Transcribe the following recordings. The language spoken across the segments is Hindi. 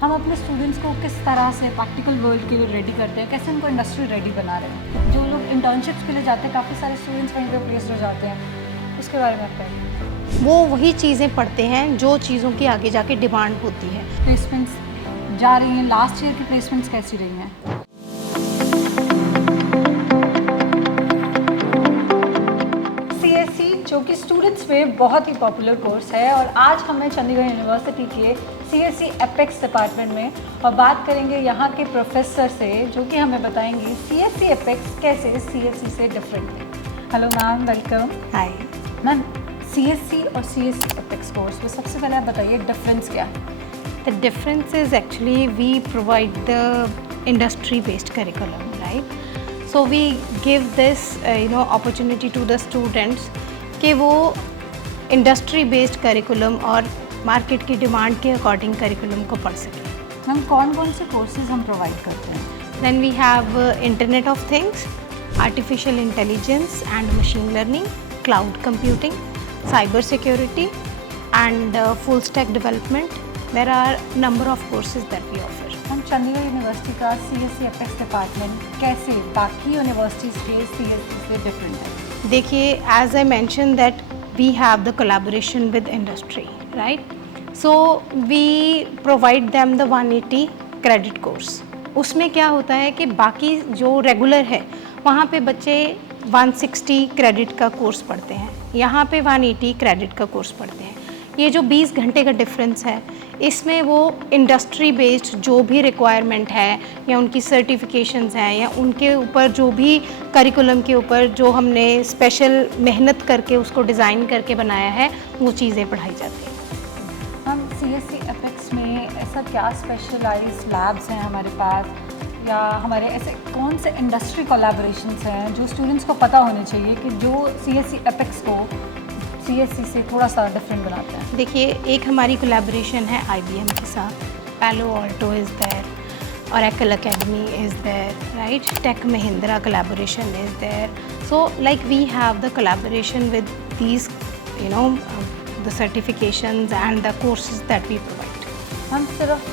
हम अपने स्टूडेंट्स को किस तरह से प्रैक्टिकल वर्ल्ड के लिए रेडी करते हैं, कैसे उनको इंडस्ट्री रेडी बना रहे हैं। जो लोग इंटर्नशिप्स के लिए जाते हैं, काफ़ी सारे स्टूडेंट्स वहीं पे प्लेस हो जाते हैं, उसके बारे में आप बताइए। वो वही चीज़ें पढ़ते हैं जो चीज़ों की आगे जाके डिमांड होती है। प्लेसमेंट्स जा रही हैं, लास्ट ईयर की प्लेसमेंट्स कैसी रही हैं? सीएससी जो कि स्टूडेंट्स में बहुत ही पॉपुलर कोर्स है, और आज हमें चंडीगढ़ यूनिवर्सिटी के सीएससी एपेक्स डिपार्टमेंट में और बात करेंगे यहाँ के प्रोफेसर से, जो कि हमें बताएंगे सीएससी एपेक्स कैसे सीएससी से डिफरेंट है। Hello ma'am, welcome. Hi ma'am, CSC और सीएससी एपेक्स कोर्स में सबसे पहले आप बताइए डिफरेंस क्या है? The difference is actually we provide the industry based curriculum, right? So we give this opportunity to the students कि वो इंडस्ट्री बेस्ड करिकुलम और मार्केट की डिमांड के अकॉर्डिंग करिकुलम को पढ़ सकें। मैम, कौन कौन से कोर्सेज हम प्रोवाइड करते हैं? Then we have internet of things, artificial intelligence and machine learning, cloud computing, cyber security and full stack development. There are number of courses that we offer. हम चंडीगढ़ यूनिवर्सिटी का सीएससी एपेक्स डिपार्टमेंट कैसे बाकी यूनिवर्सिटीज़ के सीएससी से डिफरेंट है? देखिए, as I mentioned that we have the collaboration with industry, right? So we provide them the 180 credit course. उसमें क्या होता है कि बाकी जो रेगुलर है वहाँ पे बच्चे 160 क्रेडिट का कोर्स पढ़ते हैं, यहाँ पे 180 क्रेडिट का कोर्स पढ़ते हैं। ये जो 20 घंटे का डिफरेंस है, इसमें वो इंडस्ट्री बेस्ड जो भी रिक्वायरमेंट है या उनकी सर्टिफिकेशंस हैं या उनके ऊपर जो भी करिकुलम के ऊपर जो हमने स्पेशल मेहनत करके उसको डिज़ाइन करके बनाया है, वो चीज़ें पढ़ाई जाती हैं। हम सीएससी एपेक्स में ऐसा क्या स्पेशलाइज्ड लैब्स हैं हमारे पास, या हमारे ऐसे कौन से इंडस्ट्री कोलैबोरेशंस हैं जो स्टूडेंट्स को पता होने चाहिए कि जो सीएससी एपेक्स को सीएससी से थोड़ा सा डिफरेंट बनाते हैं? देखिए, एक हमारी कोलैबोरेशन है IBM के साथ, Palo Alto is there, Oracle Academy is there, right? Tech Mahindra collaboration is there. So like we have the collaboration with these, the certifications and the courses that we provide. हम सिर्फ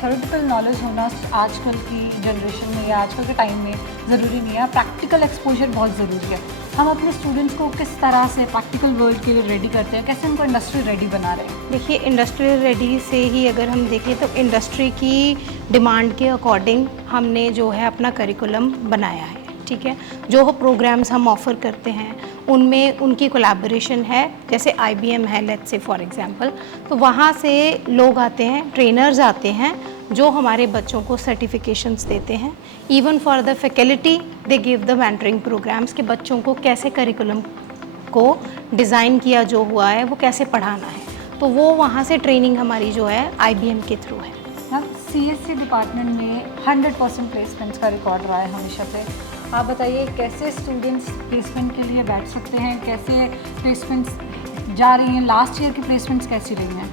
थ्योरेटिकल नॉलेज होना आजकल की जनरेशन में या आजकल के टाइम में ज़रूरी नहीं है, प्रैक्टिकल एक्सपोजर बहुत ज़रूरी है। हम अपने स्टूडेंट्स को किस तरह से प्रैक्टिकल वर्ल्ड के लिए रेडी करते हैं, कैसे उनको इंडस्ट्री रेडी बना रहे हैं? देखिए, इंडस्ट्रियल रेडी से ही अगर हम देखें तो इंडस्ट्री की डिमांड के अकॉर्डिंग हमने जो है अपना करिकुलम बनाया है, ठीक है? जो प्रोग्राम्स हम ऑफ़र करते हैं उनमें उनकी कोलैबोरेशन है, जैसे IBM है लेट्स से फॉर एग्जांपल, तो वहाँ से लोग आते हैं, ट्रेनर्स आते हैं जो हमारे बच्चों को सर्टिफिकेशंस देते हैं। Even for the faculty they give the mentoring programs कि बच्चों को कैसे करिकुलम को डिज़ाइन किया जो हुआ है वो कैसे पढ़ाना है, तो वो वहाँ से ट्रेनिंग हमारी जो है IBM के थ्रू है। मैम, सीएससी डिपार्टमेंट में 100% प्लेसमेंट्स का रिकॉर्ड रहा है हमेशा से। आप बताइए कैसे स्टूडेंट्स प्लेसमेंट के लिए बैठ सकते हैं, कैसे प्लेसमेंट्स जा रही हैं, लास्ट ईयर की प्लेसमेंट्स कैसी रही हैं?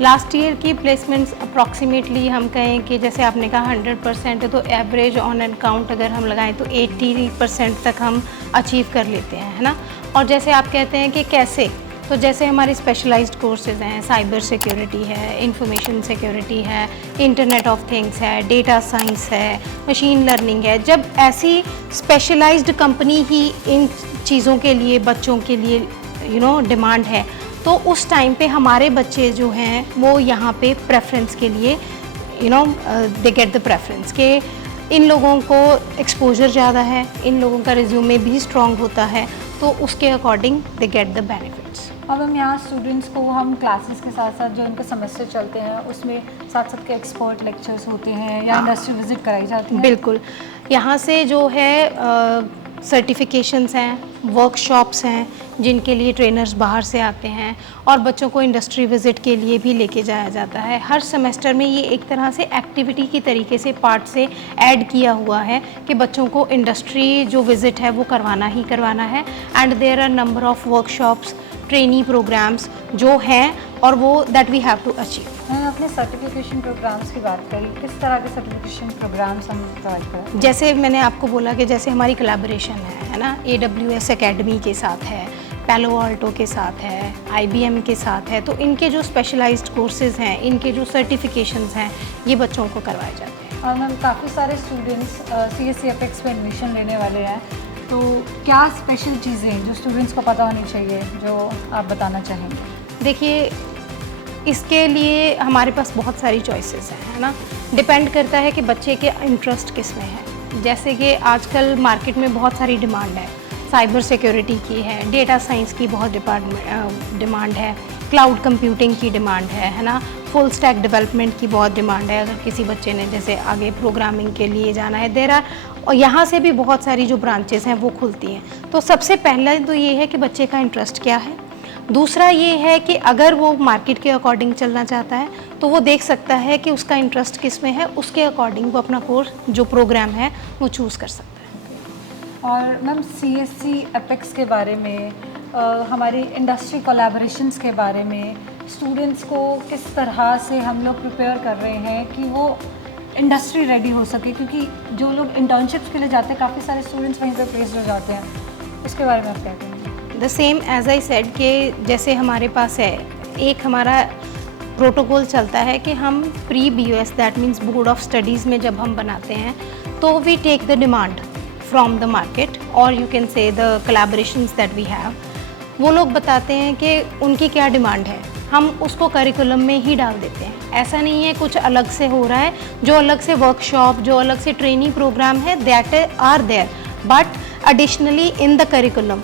लास्ट ईयर की प्लेसमेंट्स अप्रॉक्सीमेटली हम कहें कि जैसे आपने कहा 100% है, तो एवरेज ऑन एंड काउंट अगर हम लगाएं तो 80% तक हम अचीव कर लेते हैं, है ना? और जैसे आप कहते हैं कि कैसे, तो जैसे हमारे स्पेशलाइज्ड कोर्सेज हैं, साइबर सिक्योरिटी है, इंफॉर्मेशन सिक्योरिटी है, इंटरनेट ऑफ थिंग्स है, डेटा साइंस है, मशीन लर्निंग है। जब ऐसी स्पेशलाइज्ड कंपनी ही इन चीज़ों के लिए बच्चों के लिए डिमांड है, तो उस टाइम पे हमारे बच्चे जो हैं वो यहाँ पे प्रेफरेंस के लिए दे गेट द प्रेफरेंस कि इन लोगों को एक्सपोजर ज़्यादा है, इन लोगों का रिज्यूमे भी स्ट्रॉन्ग होता है, तो उसके according they get the benefits. अब हम यहाँ स्टूडेंट्स को हम क्लासेस के साथ साथ जो उनके सेमेस्टर चलते हैं उसमें साथ साथ के एक्सपर्ट लेक्चर्स होते हैं या इंडस्ट्री विजिट कराई जाती है? बिल्कुल, यहाँ से जो है सर्टिफिकेशंस हैं, वर्कशॉप्स हैं जिनके लिए ट्रेनर्स बाहर से आते हैं, और बच्चों को इंडस्ट्री विज़िट के लिए भी लेके जाया जाता है। हर सेमेस्टर में ये एक तरह से एक्टिविटी की तरीके से पार्ट से ऐड किया हुआ है कि बच्चों को इंडस्ट्री जो विज़िट है वो करवाना ही करवाना है। And there are number of workshops, trainee programs जो हैं, और वो that we have to achieve. मैंने अपने सर्टिफिकेशन प्रोग्राम्स की बात करी, किस तरह के सर्टिफिकेशन प्रोग्राम्स हम प्रोवाइड करें? जैसे मैंने आपको बोला कि जैसे हमारी कोलैबोरेशन है ना, AWS एकेडमी के साथ है, पैलो आल्टो के साथ है, IBM के साथ है। तो इनके जो स्पेशलाइज्ड कोर्सेज़ हैं, इनके जो सर्टिफिकेशंस हैं, ये बच्चों को करवाए जाते हैं। और मैम काफ़ी सारे स्टूडेंट्स CSE अपेक्स में एडमिशन लेने वाले हैं, तो क्या स्पेशल चीज़ें हैं जो स्टूडेंट्स को पता होनी चाहिए, जो आप बताना चाहेंगे? देखिए, इसके लिए हमारे पास बहुत सारी चॉइसेस हैं, है ना। डिपेंड करता है कि बच्चे के इंटरेस्ट किस में है। जैसे कि आजकल मार्केट में बहुत सारी डिमांड है, साइबर सिक्योरिटी की है, डेटा साइंस की बहुत डिमांड है, क्लाउड कंप्यूटिंग की डिमांड है ना, फुल स्टैक डेवलपमेंट की बहुत डिमांड है। अगर किसी बच्चे ने जैसे आगे प्रोग्रामिंग के लिए जाना है, देर आर, और यहाँ से भी बहुत सारी जो ब्रांचेस हैं वो खुलती हैं। तो सबसे पहला तो ये है कि बच्चे का इंटरेस्ट क्या है। दूसरा ये है कि अगर वो मार्केट के अकॉर्डिंग चलना चाहता है तो वो देख सकता है कि उसका इंटरेस्ट किस में है, उसके अकॉर्डिंग वो अपना कोर्स जो प्रोग्राम है वो चूज़ कर सकता है। और मैम CSE अपेक्स के बारे में, हमारी इंडस्ट्री कोलैबोरेशंस के बारे में स्टूडेंट्स को किस तरह से हम लोग प्रिपेयर कर रहे हैं कि वो इंडस्ट्री रेडी हो सके, क्योंकि जो लोग इंटर्नशिप्स के लिए जाते हैं काफ़ी सारे स्टूडेंट्स वहीं पर प्लेस्ड हो जाते हैं, उसके बारे में आप क्या कहेंगे? The same as I said कि जैसे हमारे पास है एक हमारा प्रोटोकॉल चलता है कि हम pre BOS that means board of studies में जब हम बनाते हैं तो we take the demand from the market और you can say the collaborations that we have. वो लोग बताते हैं कि उनकी क्या डिमांड है, हम उसको करिकुलम में ही डाल देते हैं। ऐसा नहीं है कुछ अलग से हो रहा है, जो अलग से वर्कशॉप, जो अलग से ट्रेनिंग प्रोग्राम है that are there, but additionally in the curriculum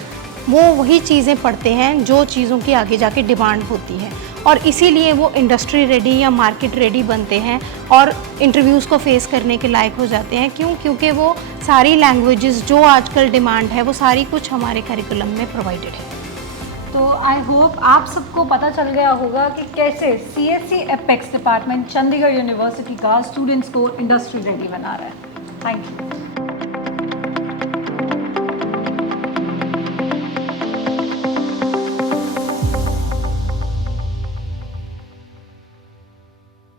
वो वही चीज़ें पढ़ते हैं जो चीज़ों की आगे जाके डिमांड होती है, और इसीलिए वो इंडस्ट्री रेडी या मार्केट रेडी बनते हैं और इंटरव्यूज़ को फेस करने के लायक हो जाते हैं। क्यों? क्योंकि वो सारी लैंग्वेजेस जो आजकल डिमांड है वो सारी कुछ हमारे करिकुलम में प्रोवाइडेड है। तो आई होप आप सबको पता चल गया होगा कि कैसे CSE apex department Chandigarh university का स्टूडेंट्स को इंडस्ट्री रेडी बना रहा है। Thank you.